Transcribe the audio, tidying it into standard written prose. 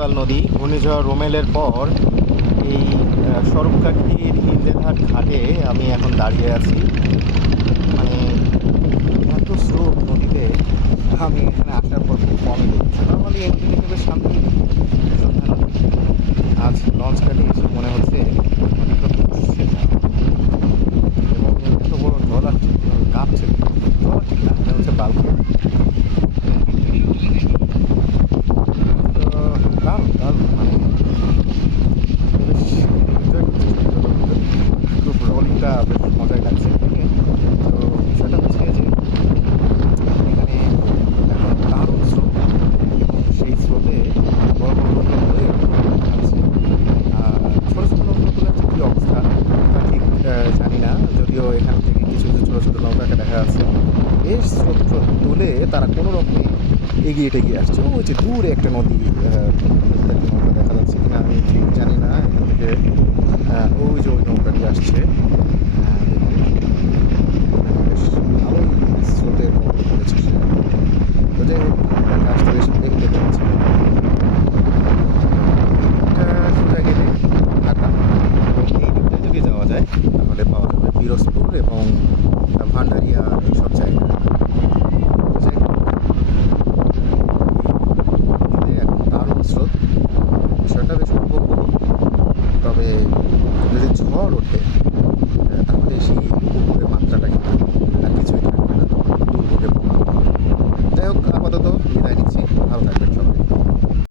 উত্তাল নদী। ঘূর্ণিঝড় রোমেলের পর এই সড়ককাঠির ইন্দেরহাট ঘাটে আমি এখন দাঁড়িয়ে আছি। মানে এত স্রোত নদীতে, আমি এখানে আসার পর খুব কমই দেখছি। নর্মালি এমনি দেখে বেশ শান্তি সন্ধ্যা নদী। আজ লঞ্চ ঘাটে এসে মনে হচ্ছে অনেকটা বুঝছে এবং এত বড় জল আসছে, কাঁপছে। জল ঠিক না, এটা হচ্ছে বালু। তো দারুণ দারুণ, মানে বেশ এনজয় করছি সত্যি কথা বলতে। খুব রোলিংটা বেশ মজাই লাগছে দেখে। তো বিষয়টা হচ্ছে যে এখানে এখন দারুণ স্রোত এবং সেই স্রোতে বড় বড় নৌকাগুলো এরকম আছে। আর ছোটো ছোটো নৌকাগুলোর যে কী অবস্থা তা ঠিক জানি না, যদিও এখান থেকে কিছু কিছু ছোটো ছোটো নৌকাকে দেখা যাচ্ছে বেশ স্রোত তুলে তারা কোনো রকমে এগিয়ে টেগিয়ে আসছে। ওই যে দূরে একটা নদী, একটা নৌকা দেখা যাচ্ছে কিনা আমি ঠিক জানি না। এখান থেকে ওই যে ওই নৌকাটি আসছে। দেখুন বেশ ভালোই স্রোতের মধ্যে পড়েছে সে। তো যাই হোক, দেখা আসতে বেশ দেখতে পেয়েছি। দিকটা সোজা গেলে ঢাকা, এবং এই দিকটা যদি যাওয়া যায় তাহলে পাওয়া যাবে পিরোজপুর এবং ভান্ডারিয়া, এইসব জায়গা। তো যাই হোক, নদীতে এখন দারুণ স্রোত, বিষয়টা বেশ উপভোগ্য। তবে যদি ঝড় ওঠে